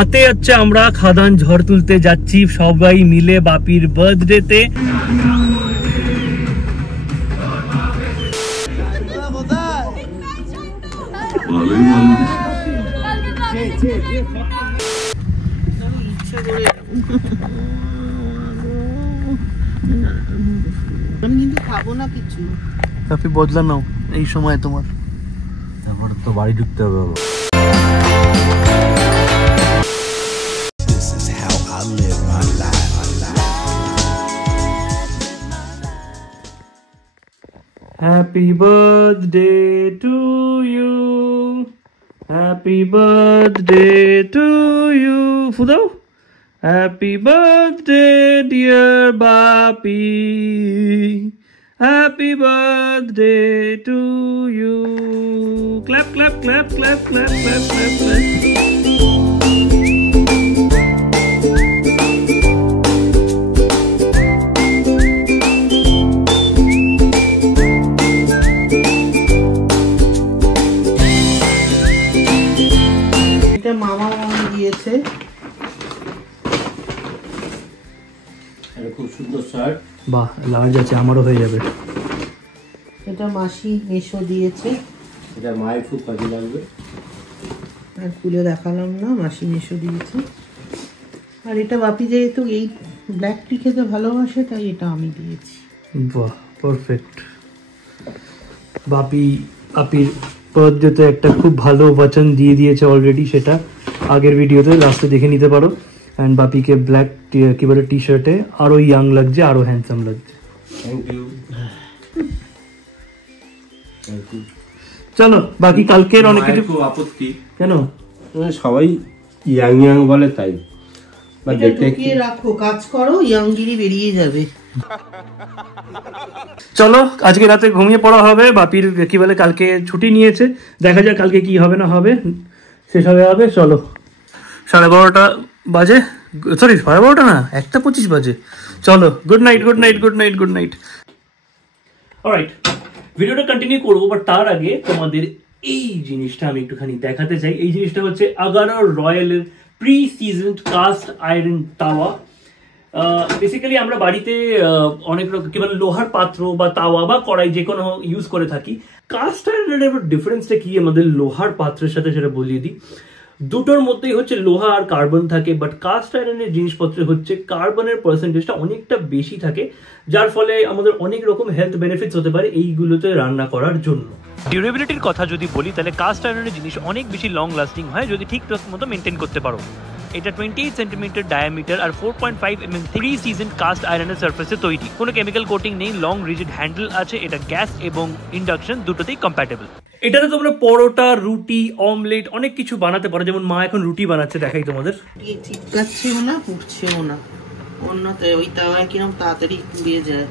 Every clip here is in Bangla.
তাতে হচ্ছে আমরা খাদান ঝড় তুলতে যাচ্ছি সবাই মিলে বাপির বার্থডেতে। আমি কিন্তু খাবো না কিছু। বাপি বদলা নাও এই সময় তোমার, তারপর তো বাড়ি ঢুকতে হবে। Happy birthday to you, happy birthday to you. Fudao, happy birthday dear Bapi, happy birthday to you. Clap, clap, clap, clap, clap, clap, clap, clap. মামা দিয়েছে, খুব সুন্দর শার্ট। বাহ, লার্জ আছে, আমারও হয়ে যাবে। এটা মাসি মেশো দিয়েছে, এটা মায়ের খুব কাজে লাগবে। আর খুলে দেখালাম না, মাসি মেশো দিয়েছে। আর এটা বাপি যেহেতু এই ব্ল্যাক টি খেতে ভালোবাসে তাই এটা আমি দিয়েছি। বাহ, পারফেক্ট। বাপির বার্থডেতে একটা খুব ভালো বচন দিয়ে দিয়েছে অলরেডি, সেটা আগের ভিডিওতে লাস্টে দেখে নিতে পারো। অ্যান্ড বাপিকে ব্ল্যাক কি বলে টি শার্টে আরো ইয়াং লাগছে, আরো হ্যান্ডসাম লাগছে। Thank you. চলো বাকি কালকের অনেক কিছু। আপত্তি কেন? সবাই ইয়াং ইয়াং বলে তাই। ঢুকিয়ে রাখো, কাজ করো, ইয়াংগিরি বেরিয়ে যাবে। চলো আজকে রাতে ঘুমিয়ে পড়া হবে। বাপির কি বলে কালকে ছুটি নিয়েছে, দেখা যাক কালকে কি হবে না হবে, শেষ হবে। চলো 12:30 বাজে, সরি 12:30 না, 1:25 বাজে। চলো, good night, good night, good night, good night. Alright, ভিডিওটা কন্টিনিউ করবো, বাট তার আগে তোমাদের এই জিনিসটা আমি একটুখানি দেখাতে চাই। এই জিনিসটা হচ্ছে Agaro রয়্যালের pre seasoned cast iron তাওয়া। বেসিক্যালি আমরা বাড়িতে অনেক রকম কি বলে লোহার পাত্র বা তাওয়া বা কড়াই যে কোনো ইউজ করে থাকি। কাস্ট আয়রনের ডিফারেন্সটা কি আমাদের লোহার পাত্রের সাথে সেটা বলিয়ে দিই। দুটোর মধ্যেই হচ্ছে লোহা আর কার্বন থাকে, বাট কাস্ট আয়রনের জিনিসপত্রে হচ্ছে কার্বনের পার্সেন্টেজটা অনেকটা বেশি থাকে, যার ফলে আমাদের অনেক রকম হেলথ বেনিফিটস হতে পারে এইগুলোতে রান্না করার জন্য। ডিউরেবিলিটির কথা যদি বলি তাহলে কাস্ট আয়রনের জিনিস অনেক বেশি লং লাস্টিং হয় যদি ঠিক মতো মেনটেন করতে পারো। এটা 28 সেন্টিমিটার ডায়ামিটার আর 4.5 mm 3 সিজন কাস্ট আয়রনের সারফেসে তৈরি। কোনো কেমিক্যাল কোটিং নেই, লং রিজিড হ্যান্ডেল আছে। এটা গ্যাস এবং ইন্ডাকশন দুটোতেই কম্প্যাটেবল। এটাতে তোমরা পরোটা, রুটি, অমলেট অনেক কিছু বানাতে পারো। যেমন মা এখন রুটি বানাচ্ছে, দেখাই তোমাদের। চিপকাচ্ছেও না, পুড়ছেও না। অন্যতে ওই তাওয়ায় কিরকম তাড়াতাড়ি পুড়িয়ে যায়।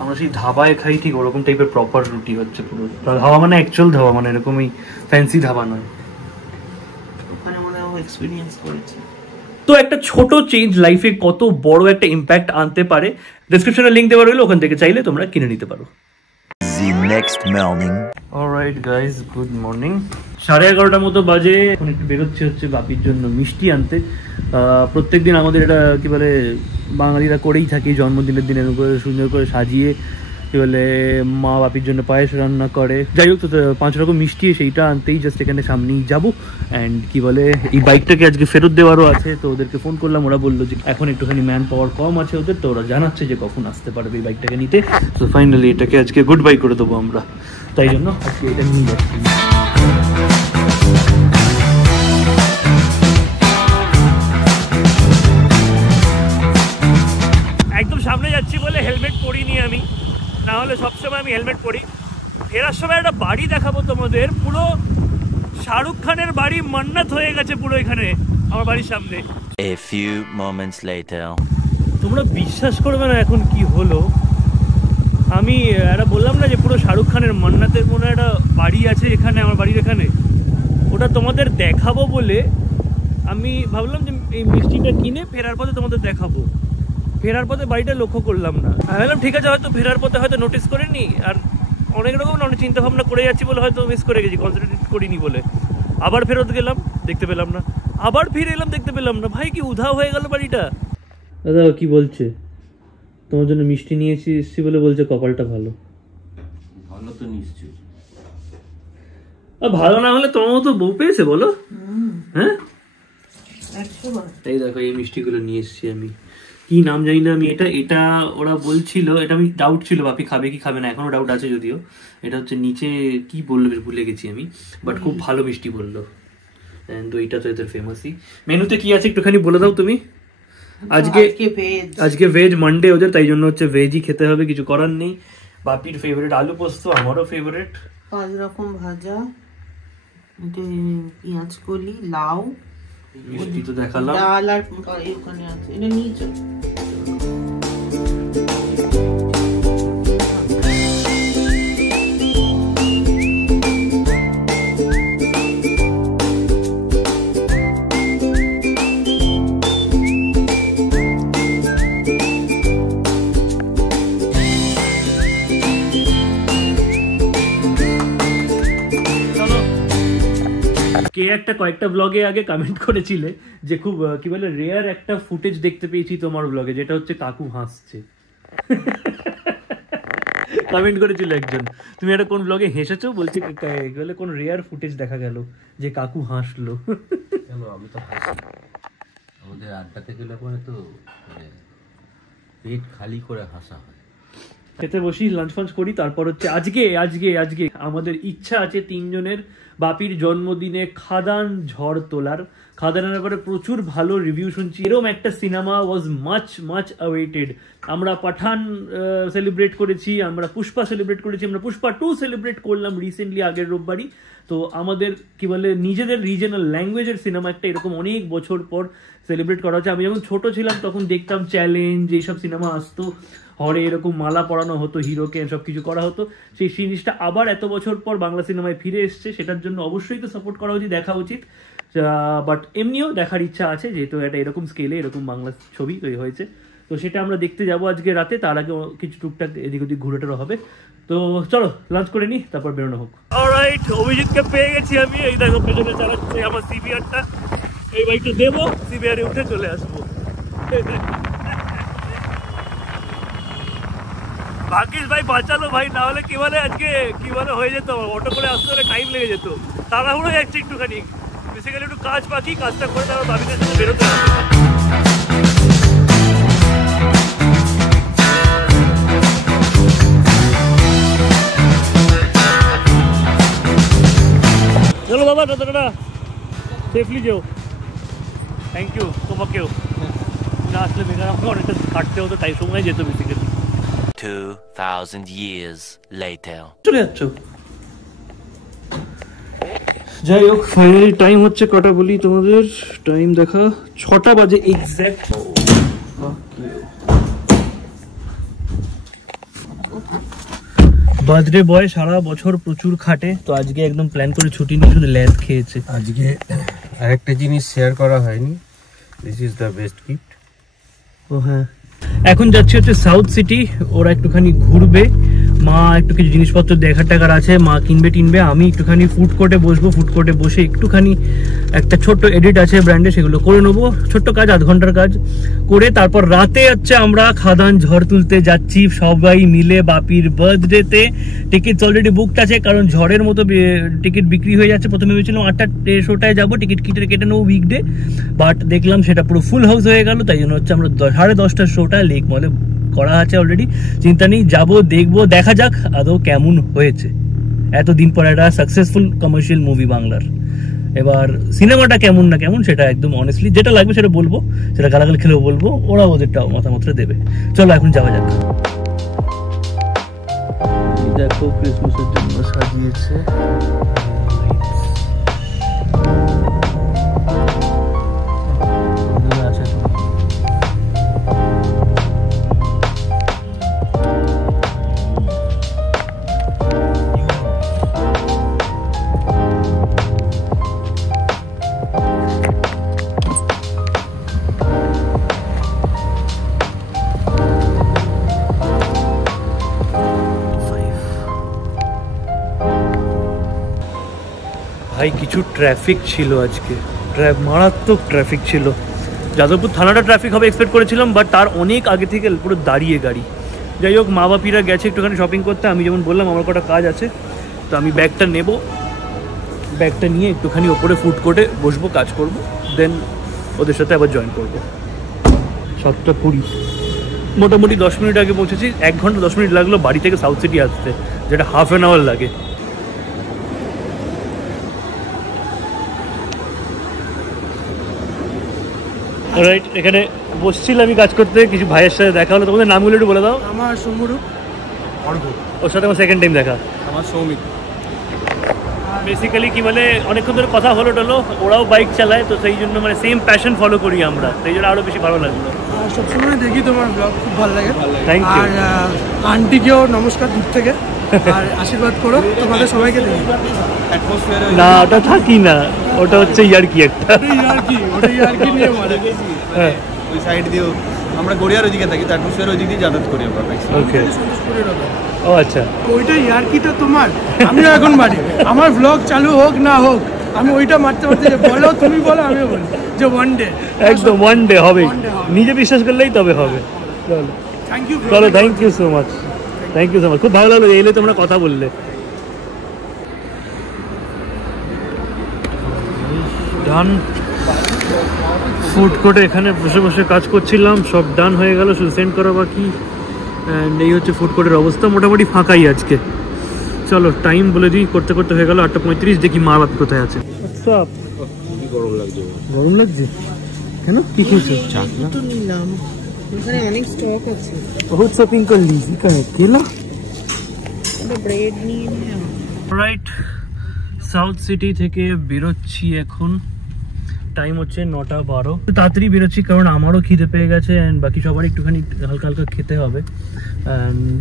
আমরা সেই ধাবায় খাই ঠিক ওরকম টাইপের প্রপার রুটি হচ্ছে পুরো। ধাবা মানে অ্যাকচুয়াল ধাবা, মানে এরকমই ফ্যান্সি ধাবা নয়। ওখানে মনে হয় এক্সপেরিয়েন্স করেছি। তো একটা ছোট চেঞ্জ লাইফে কত বড় একটা ইম্প্যাক্ট আনতে পারে। ডেসক্রিপশনে লিংক দেওয়া রইলো, ওখান থেকে চাইলে তোমরা কিনে নিতে পারো। The next morning. Alright guys, good morning. 11:30 মতো বাজে। এখন একটু বেরোচ্ছে হচ্ছে বাপির জন্য মিষ্টি আনতে। প্রত্যেকদিন আমাদের এটা কি বলে বাঙালিরা করেই থাকি, জন্মদিনের দিনে সুন্দর করে সাজিয়ে কি বলে মা বাপির জন্য পায়েস রান্না করে। যাই হোক, তো 5 রকম মিষ্টি সেইটা আনতেই জাস্ট এখানে সামনেই যাবো। অ্যান্ড কি বলে এই বাইকটাকে আজকে ফেরত দেওয়ারও আছে, তো ওদেরকে ফোন করলাম। ওরা বললো যে এখন একটুখানি ম্যান পাওয়ার কম আছে ওদের, তো ওরা জানাচ্ছে যে কখন আসতে পারবে এই বাইকটাকে নিতে। তো ফাইনালি এটাকে আজকে গুড বাই করে দেবো আমরা, তাই জন্য আজকে এটা নিয়ে যাচ্ছি। একদম সামনে যাচ্ছি বলে হেলমেট পরিনি আমি, না হলে সবসময় আমি হেলমেট পরি। ফেরার সময় একটা বাড়ি দেখাবো তোমাদের, পুরো শাহরুখ খানের বাড়ি মান্নাত হয়ে গেছে পুরো এখানে আমার বাড়ির সামনে। A few moments later. তোমরা বিশ্বাস করবে না এখন কি হলো। আমি একটা বললাম না যে পুরো শাহরুখ খানের মান্নাতের মনে একটা বাড়ি আছে এখানে আমার বাড়ির এখানে, ওটা তোমাদের দেখাবো বলে আমি ভাবলাম যে এই মিষ্টিটা কিনে ফেরার পথে তোমাদের দেখাবো। ফেরার পথে বাড়িটা লক্ষ্য করলাম না। আমি ভাবলাম ঠিক আছে, হয়তো ফেরার পথে হয়তো নোটিস করিনি, আর অনেক রকম অনেক চিন্তা ভাবনা করে যাচ্ছি বলে হয়তো মিস করে গেছি, কনসেন্ট্রেট করিনি বলে। আবার ফেরত গেলাম, দেখতে পেলাম না। আবার ফিরে এলাম, দেখতে পেলাম না ভাই, কি উধাও হয়ে গেল বাড়িটা। দাদা কি বলছে? তোমার জন্য মিষ্টি নিয়ে এসেছি বলে বলছে কপালটা ভালো। ভালো তো নিশ্চয়ই। ভালো না হলে তোমার মতো বউ পেয়েছে বলো? হ্যাঁ, এই দেখো এই মিষ্টিগুলো নিয়ে এসেছি আমি, কি নাম জানি না আমি। এটা ওরা বলছিল, এটা আমি ডাউট ছিল বাপি খাবে কি খাবে না, এখনো ডাউট আছে যদিও। এটা হচ্ছে নিচে কি বললো বেশ ভুলে গেছি আমি, বাট খুব ভালো মিষ্টি বললো। দইটা তো এদের ফেমাসই। মেনুতে কি আছে একটুখানি বলে দাও তুমি। আজকে ভেজ মানডে ওদের, তাই জন্য হচ্ছে ভেজই খেতে হবে, কিছু করার নেই। বাপির ফেভারিট আলু পোস্ত, আমারও ফেভারিট। 5 রকম ভাজা, পেঁয়াজ কলি, লাউ, মিষ্টি তো দেখালাম, ডাল আর ওখানে আছে, এটা নিয়ে চল। কে একটা কয়েকটা ব্লগে আগে কমেন্ট করেছিলে যে খুব কি বলে রেয়ার একটা ফুটেজ দেখতে পেয়েছি তোমার ব্লগে, যেটা হচ্ছে কাকু হাসছে। কমেন্ট করেছিল একজন, তুমি একটা কোন ব্লগে হেসেছো, বলছে বলে কোন রেয়ার ফুটেজ দেখা গেল যে কাকু হাসলো। কেন আমি তো হাসি, আমাদের আড্ডাতে গেলে পরে তো পেট খালি করে হাসা হয়। খেতে বসি, লাঞ্চ ফাঞ্চ করি, তারপর হচ্ছে আজকে আমাদের ইচ্ছা আছে তিনজনের বাপির জন্মদিনে খাদান ঝড় তোলার। খাদানের ব্যাপারে প্রচুর ভালো রিভিউ শুনছি, এরকম একটা সিনেমা ওয়াজ মাচ অ্যাওয়েটেড। আমরা পাঠান সেলিব্রেট করেছি, আমরা পুষ্পা সেলিব্রেট করেছি, আমরা পুষ্পা 2 সেলিব্রেট করলাম রিসেন্টলি আগের রোববারই। তো আমাদের কি বলে নিজেদের রিজনাল ল্যাঙ্গুয়েজের সিনেমা একটা এরকম অনেক বছর পর সেলিব্রেট করা হচ্ছে। আমি যখন ছোট ছিলাম তখন দেখতাম চ্যালেঞ্জ, এইসব সিনেমা আসতো, হরে এরকম মালা পরানো হতো হিরোকে, সব কিছু করা হতো। সেই জিনিসটা আবার এত বছর পর বাংলা সিনেমায় ফিরে এসছে, সেটার জন্য অবশ্যই তো সাপোর্ট করা উচিত, দেখা উচিত। বাট এমনিও দেখার ইচ্ছা আছে, যেহেতু একটা এরকম স্কেলে এরকম বাংলা ছবি তৈরি হয়েছে, তো সেটা আমরা দেখতে যাবো আজকে রাতে। তার আগে কিছু টুকটাক এদিক ওদিক ঘুরেটারও হবে। তো চলো লাঞ্চ করে নিই, তারপর বেরোনো হোক। অলরাইট, অভিজিৎকে পেয়ে গেছি আমি। এই দেখো পেছনে চালাচ্ছে আমার সিবিআরটা, এই বাইকটা দেবো, সিবিআরে উঠে চলে আসবো। ভাগ্যিস ভাই বাঁচালো ভাই, না হলে কি বলে আজকে কি বলে হয়ে যেত, অটো করে আসতে হলে টাইম লেগে যেত। তাড়াহুড়ো যাচ্ছে একটুখানি, বেসিক্যালি একটু কাজ বাকি, কাজটা করে তারপর বাবিদের সাথে বেরোতে হবে। চলো বাবা, টাটা, সেফলি যেও। থ্যাংক ইউ তোমাকেও, না আসলে বেকার আমাকে অনেকটা কাটতে হতো, তাই সময় যেত বেসিক্যালি। 2000 years later. চলে যাচ্ছ? যাই হোক, ফাইনালি টাইম হচ্ছে কটা বলি তোমাদের, টাইম দেখা 6টা বাজে এক্স্যাক্ট। বার্থডে বয় সারা বছর প্রচুর খাটে, তো আজকে একদম প্ল্যান করে ছুটি নিয়ে শুধু ল্যাদ খেয়েছে। আজকে আরেকটা জিনিস শেয়ার করা হয়নি, this is the best gift. ও হ্যাঁ, এখন যাচ্ছি হচ্ছে সাউথ সিটি, ওরা একটুখানি ঘুরবে, মা একটু কিছু জিনিসপত্র দেখার টাকার আছে, মা কিনবে, আমি একটুখানি ফুড কোর্টে বসবো, ফুড কোর্টে বসে একটুখানি একটা ছোট্ট এডিট আছে ব্র্যান্ডে, সেগুলো করে নেবো, ছোট্ট কাজ, 8 ঘন্টার কাজ করে তারপর রাতে হচ্ছে আমরা খাদান ঝড় তুলতে যাচ্ছি সবাই মিলে বাপির বার্থডেতে। টিকিটস অলরেডি বুকড আছে, কারণ ঝড়ের মতো টিকিট বিক্রি হয়ে যাচ্ছে। প্রথমে ভেবেছিলাম 8টা শোটায় যাবো, টিকিট কেটে নেবো উইকডে, বাট দেখলাম সেটা পুরো ফুল হাউস হয়ে গেল, তাই জন্য হচ্ছে আমরা 10:30টার শোটা লেক মলে করা আছে অলরেডি। চিন্তা নেই, যাবো, দেখবো, দেখা যাক আদৌ কেমন হয়েছে। এতদিন পর একটা সাকসেসফুল কমার্শিয়াল মুভি বাংলার, এবার সিনেমাটা কেমন না কেমন সেটা একদম অনেস্টলি যেটা লাগবে সেটা বলবো, সেটা গালাগাল খেলেও বলবো, ওরা ওদেরটা মতামতটা দেবে। চলো এখন যাওয়া যাক। দেখো ক্রিসমাসের জন্য সাজিয়েছে, ভাই কিছু ট্রাফিক ছিল আজকে। মারাত্মক ট্রাফিক ছিল। যাদবপুর থানাটা ট্রাফিক হবে এক্সপেক্ট করেছিলাম, বাট তার অনেক আগে থেকে পুরো দাঁড়িয়ে গাড়ি। যাই হোক, মা বাপিরা গেছে একটুখানি শপিং করতে, আমি যেমন বললাম আমার কটা কাজ আছে, তো আমি ব্যাগটা নেব, ব্যাগটা নিয়ে একটুখানি ওপরে ফুড কোর্টে বসবো, কাজ করব, দেন ওদের সাথে আবার জয়েন করবো। 7:20, মোটামুটি 10 মিনিট আগে পৌঁছেছি। 1 ঘন্টা 10 মিনিট লাগলো বাড়ি থেকে সাউথ সিটি আসতে, যেটা হাফ অ্যান আওয়ার লাগে। রাইট, এখানে বসছিলাম আমি কাজ করতে, কিছু ভাইয়ের সাথে দেখা হলো। তোমাদের নামগুলো একটু বলে দাও। আমার সৌমরূ, ওর সাথে আমার সেকেন্ড টাইম দেখা। আমার সৌমিক। বেসিক্যালি কি বলে, অনেকক্ষণ ধরে কথা হলো টলো, ওরাও বাইক চালায়, তো সেই জন্য মানে সেম প্যাশন ফলো করি আমরা, সেই জন্য আরও বেশি ভালো লাগলো। সবসময় দেখি তোমার ব্লগ, খুব ভালো লাগে। Thank you. আর আন্টিকেও নমস্কার দূর থেকে, আর আশীর্বাদ করো তোমাদের সবাইকে দেখি। না, ওটা থাকি না, ওটা হচ্ছে ইয়ার্কি একটা। ওটাই আর কি নিয়ে মারা। হ্যাঁ, ওই সাইড দিয়েও আমরা গড়িয়ার ওইদিকে থাকি, তো অ্যাটমসফিয়ার ওই দিক দিয়ে যাতায়াত করি আমরা। ওকে, ও আচ্ছা। ওইটা ইয়ার্কিটা তোমার, আমিও এখন মারি। আমার ব্লগ চালু হোক না হোক, আমি ওইটা মারতে মারতে বলো, তুমি বলো, আমিও বলি যে ওয়ান ডে, একদম ওয়ান ডে হবে, নিজে বিশ্বাস করলেই তবে হবে। চলো থ্যাংক ইউ। চলো, thank you so much, thank you so much, খুব ভালো লাগলো এলে তোমরা কথা বললে। ডান, ফুড কোর্টে এখানে বসে বসে কাজ করছিলাম, সব ডান হয়ে গেল, শুধু সেন্ড করা বাকি। অ্যান্ড এই হচ্ছে ফুড কোর্টের অবস্থা, মোটামুটি ফাঁকাই আজকে। চলো টাইম বলে দিই, করতে করতে হয়ে গেল 8:35। দেখি মা বাপ কোথায় আছে। খুবই গরম লাগছে। গরম লাগছে কেন? কি খেয়েছো? তো নিলাম, এখানে অনেক স্টক আছে। বহুত শপিং কর লিজি কাহে কেলা। একটা ব্রেড নিয়ে নিলাম। রাইট, সাউথ সিটি থেকে বেরোচ্ছি এখন। টাইম হচ্ছে 9:12। তাড়াতাড়ি বেরোচ্ছি কারণ আমারও খিদে পেয়ে গেছে, অ্যান্ড বাকি সবার একটুখানি হালকা হালকা খেতে হবে।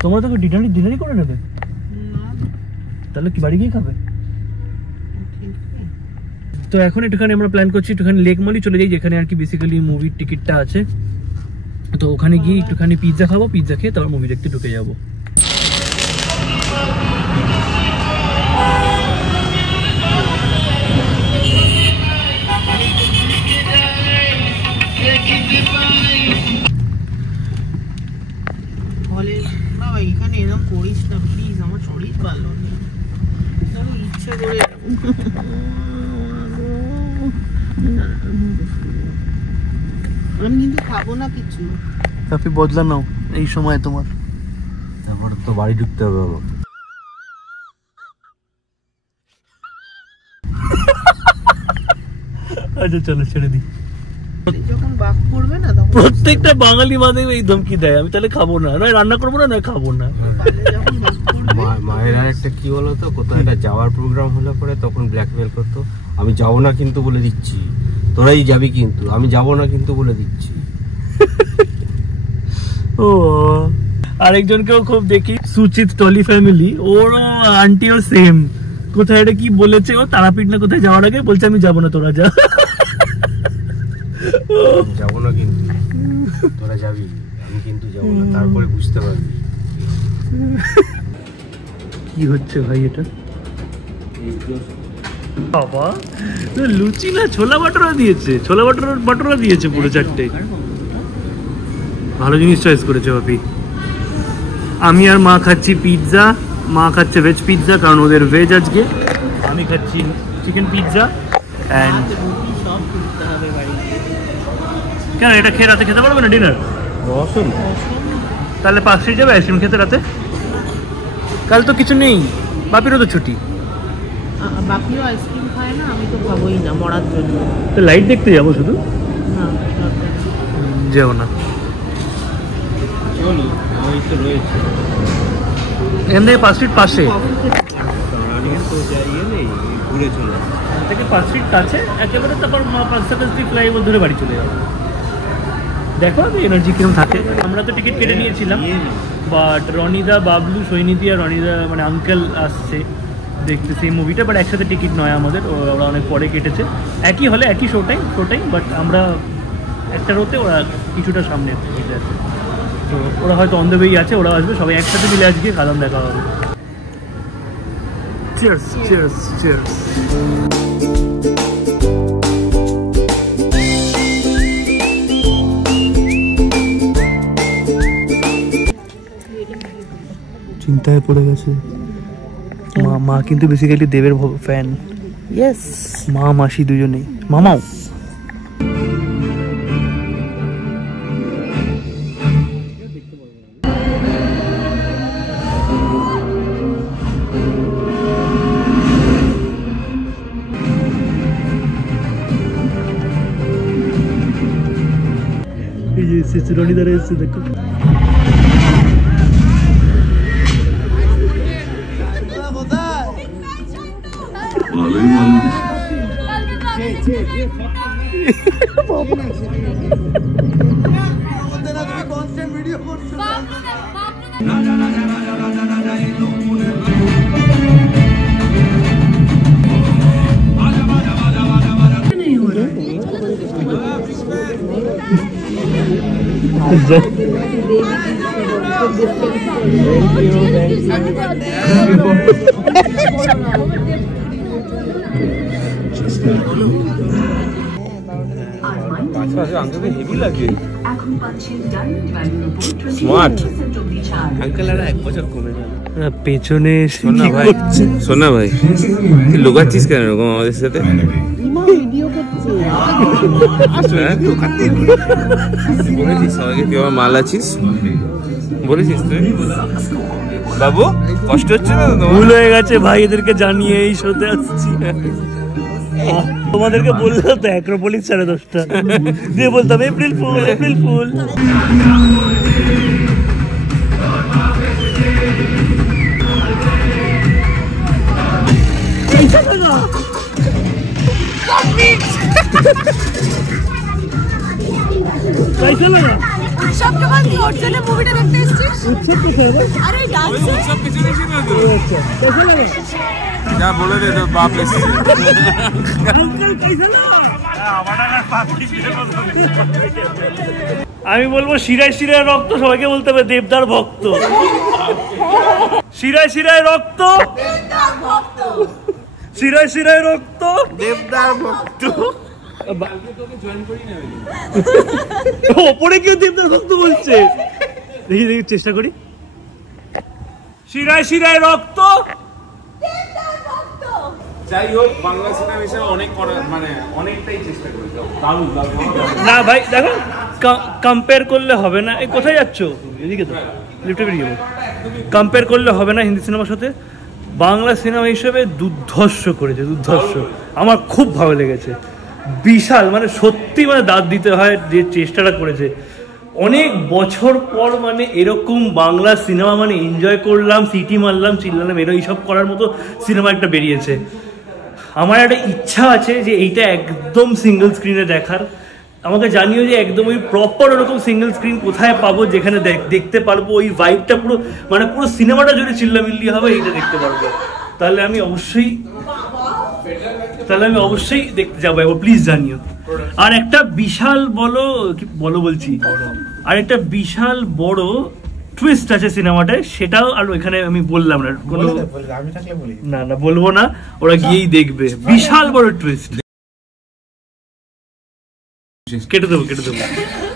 তোমরা তো ডিনারই করে নেবে, তাহলে কি বাড়ি গিয়ে খাবে? তো এখন একটুখানি আমরা প্ল্যান করছি একটুখানি লেক মলই চলে যাই, যেখানে আর কি বেসিক্যালি মুভির টিকিটটা আছে। তো ওখানে গিয়ে একটুখানি পিৎজা খাবো, পিৎজা খেয়ে তারপর মুভি দেখতে ঢুকে যাবো। এখানে এরকম করিস না প্লিজ, আমার শরীর ভালো নেই, ইচ্ছে করে। আমি কিন্তু খাবো না কিছু। কাফি বদলা নাও এই সময় তোমার। তারপর তো বাড়ি ঢুকতে হবে আমার। আচ্ছা চলো ছেড়ে দিই। যখন বাক করবে না তখন প্রত্যেকটা বাঙালি মাঝে এই ধমকি দেয়, আমি তাহলে খাবো না, না রান্না করবো না, না খাবো না। যখন বাক করবে মায়ের আর একটা কি বলতো, কোথাও একটা যাওয়ার প্রোগ্রাম হলে পরে তখন ব্ল্যাকমেল করতো, আমি যাবো না কিন্তু বলে দিচ্ছি, তোরাই যাবি কিন্তু, আমি যাবো না কিন্তু বলে দিচ্ছি। ও আরেকজনকেও খুব দেখি, সুচিত টলি ফ্যামিলি, ওর আন্টিও সেম। কোথায় এটা কি বলেছে, ও তারাপীঠ না কোথায় যাওয়ার আগে বলছে আমি যাবো না, তোরা যা। যাবো না কিন্তু, তোরা যাবি, আমি কিন্তু যাবো না, তারপরে বুঝতে পারবি কি হচ্ছে ভাই এটা। বাবা লুচি না ছোলা বাটোরা দিয়েছে, ছোলা বাটোরা দিয়েছে পুরো 4টে। ভালো জিনিস চয়েস করেছে বাপি। আমি আর মা খাচ্ছি পিৎজা, মা খাচ্ছে ভেজ পিৎজা কারণ ওদের ভেজ আজকে, আমি খাচ্ছি চিকেন পিৎজা। অ্যান্ড সব করতে হবে বাড়িতে। কেন এটা খেয়ে রাতে খেতে পারবে না ডিনার? তাহলে পাশে যাবে আইসক্রিম খেতে রাতে? কাল তো কিছু নেই, বাপিরও তো ছুটি। বাপিও আইসক্রিম খায় না, আমি তো খাবোই না মরার জন্য। তো লাইট দেখতে যাবো শুধু, না যাও না। এখান থেকে 5 ফিট পাশে, ঘুরে চলে থেকে 5 ফিট কাছে একেবারে, তারপর 5-7 ফ্লাইওভার ধরে বাড়ি চলে যাবো। দেখো আমি এনার্জি কিরকম থাকে। আমরা তো টিকিট কেটে নিয়েছিলাম, বাট রনিদা, বাবলু, সৈনিধি আর রনিদা মানে আঙ্কেল আসছে দেখতে সেই মুভিটা, বাট একসাথে টিকিট নয় আমাদের, ওরা অনেক পরে কেটেছে। একই হলে একই শো টাইম, বাট আমরা একটা রোতে, ওরা কিছুটা সামনে বসে আছে। তো ওরা হয়তো অন দ্য ওয়েই আছে, ওরা আসবে, সবাই একসাথে মিলে আজকে কালাম দেখা হবে। Cheers cheers cheers. চিন্তায় পড়ে গেছে। মা কিন্তু বেসিক্যালি দেবের ফ্যান। ইয়েস, মা মাসি দুজনেই। মামাও চিরুনি ধরে এসছে দেখো। হেভি লাগে। স্মার্ট আঙ্কেল আর 1 বছর কমে গেল। পেছনে শোনা ভাই, শোনা ভাই, তুই লুকাচ্ছিস কেন এরকম আমাদের সাথে? বলেছিস সবাইকে তুই আমার মাল আছিস, বলেছিস তুই? বাবু কষ্ট হচ্ছে না? ভুল হয়ে গেছে ভাই, এদেরকে জানিয়ে এই শোতে আসছি। তোমাদেরকে বললো তো অ্যাক্রোপলিস 10:30 দিয়ে বলতাম এপ্রিল ফুল, এপ্রিল ফুল। कैसा लगा? सब के बाद होटल में मूवी देखते एसছিস? अरे डांस सब पिछले ছিল তো। कैसा लगा? যা বলে দে তো বাপ এসেছে। अंकल कैसा लगा? আমি বলবো শিরায় শিরায় রক্ত, সবাইকে বলতে হবে দেবদার ভক্ত। শিরায় শিরায় রক্ত, দেবদার ভক্ত। শিরায় শিরায় রক্ত, দেবদার ভক্ত। ওপরে কেউ দেবদার ভক্ত বলছে। দেখি দেখি চেষ্টা করি। শিরায় শিরায় রক্ত, দেবদার ভক্ত। যাই হোক বাংলা সিনেমা হিসেবে অনেক মানে অনেকটাই চেষ্টা করেছি। দারুণ দারুণ। না ভাই দেখো কম্পেয়ার করলে হবে না। এই কোথায় যাচ্ছ? এদিকে তো লিফটে বেরিয়ে যাবো। কম্পেয়ার করলে হবে না হিন্দি সিনেমার সাথে। বাংলা সিনেমা হিসেবে দুর্ধর্ষ করেছে, দুর্ধর্ষ। আমার খুব ভালো লেগেছে। বিশাল, মানে সত্যি মানে দাঁত দিতে হয় যে চেষ্টাটা করেছে। অনেক বছর পর মানে এরকম বাংলা সিনেমা মানে এনজয় করলাম, সিটি মারলাম, চিল্লালাম, এইসব করার মতো সিনেমা একটা বেরিয়েছে। আমার একটা ইচ্ছা আছে যে এইটা একদম সিঙ্গেল স্ক্রিনে দেখার। আমাকে জানিও যে একদম ওই প্রপার ওরকম সিঙ্গেল স্ক্রিন কোথায় পাবো যেখানে দেখতে পারবো ওই ভাইবটা পুরো, মানে পুরো সিনেমাটা জুড়ে চিল্লামিল্লি হবে, এইটা দেখতে পারবো। তাহলে আমি অবশ্যই দেখতে যাবো, প্লিজ জানিও। আর একটা বিশাল বলছি আর একটা বিশাল বড় টুইস্ট আছে সিনেমাটায়, সেটাও আর এখানে আমি বললাম না, কোনো না বলবো না, ওরা গিয়েই দেখবে। বিশাল বড় টুইস্ট, কেটে দেবো।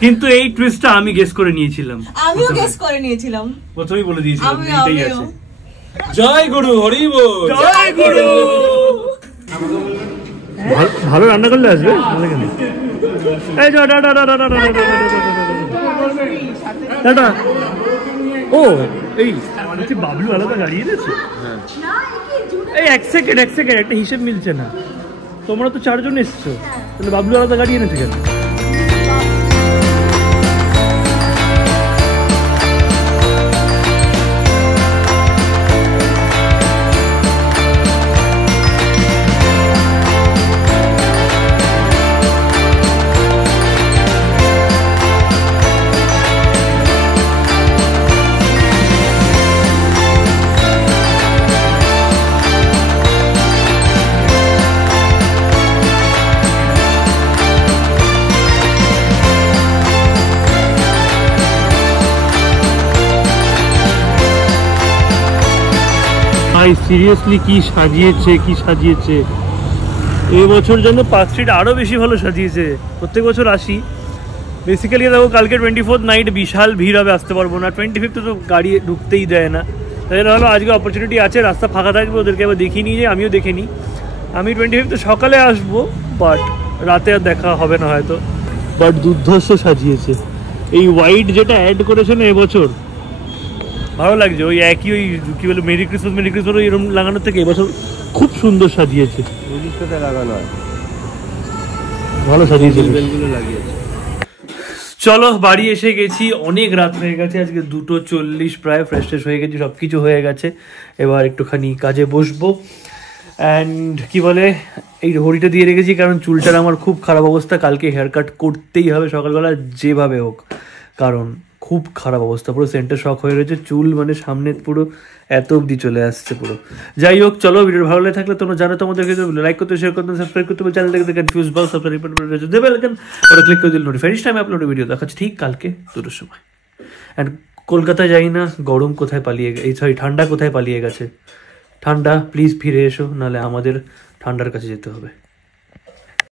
কিন্তু এই টুইস্টটা আমি গেস করে নিয়েছিলাম। আমিও গেস করে নিয়েছিলাম, প্রথমেই বলে দিয়েছিলাম এটাই আছে। জয় গুরু, হরি বল। জয় গুরু। ভালো রান্না করলে আসবে ভালো কেন? এই টাটা। ও এই বলছি বাবলু আলাদা গাড়ি এনেছে? এই এক সেকেন্ড একটা হিসেব মিলছে না। তোমরা তো 4 জন এসছো, তাহলে বাবলু আলাদা গাড়ি এনেছে কেন? সিরিয়াসলি কি সাজিয়েছে এবছর যেন পার্ক স্ট্রিট আরো বেশি ভালো সাজিয়েছে। প্রত্যেক বছর আসি বেসিক্যালি, দেখো কালকে 24th নাইট বিশাল ভিড় হবে, আসতে পারবো না। 25th তো গাড়ি ঢুকতেই দেয় না, তাই হলো আজকে অপরচুনিটি আছে, রাস্তা ফাঁকা থাকবে, ওদেরকে আবার দেখিয়ে নিয়ে যাই, আমিও দেখে নিই। আমি 25 সকালে আসবো, বাট রাতে আর দেখা হবে না হয়তো। বাট দুর্ধর্ষ সাজিয়েছে এই হোয়াইট যেটা অ্যাড করেছে না এবছর, ভালো লাগছে। ওই একই ওই কি বলে মেরি ক্রিসমাস এরকম লাগানোর থেকে এবছর খুব সুন্দর সাজিয়েছে। লাগানো হয়, ভালো সাজিয়েছে, বেলগুলো লাগিয়েছে। চলো বাড়ি এসে গেছি, অনেক রাত হয়ে গেছে, আজকে 2:40 প্রায়। ফ্রেশ ট্রেশ হয়ে গেছি, সব কিছু হয়ে গেছে, এবার একটুখানি কাজে বসবো। অ্যান্ড কি বলে এই ঘড়িটা দিয়ে রেখেছি কারণ চুলটার আমার খুব খারাপ অবস্থা, কালকে হেয়ার কাট করতেই হবে সকালবেলা যেভাবে হোক, কারণ খুব খারাপ অবস্থা, পুরো সেন্টার শক হয়ে রয়েছে, চুল মানে সামনে পুরো এত অবধি চলে আসছে পুরো। যাই হোক চলো, ভিডিও ভালো লাগে থাকলে তোমরা জানো তোমাদেরকে লাইক করতে, শেয়ার করতে, সাবস্ক্রাইব করতে, চ্যানেলটাকে কনফিউজ বা সাবস্ক্রাইব করে দেবে, ওটা ক্লিক করে দিলে নোটিফিকেশন টাইমে আপলোড ভিডিও দেখাচ্ছি ঠিক কালকে 2টোর সময়। অ্যান্ড কলকাতায় যাই না, গরম কোথায় পালিয়ে ঠান্ডা কোথায় পালিয়ে গেছে। ঠান্ডা প্লিজ ফিরে এসো, নাহলে আমাদের ঠান্ডার কাছে যেতে হবে।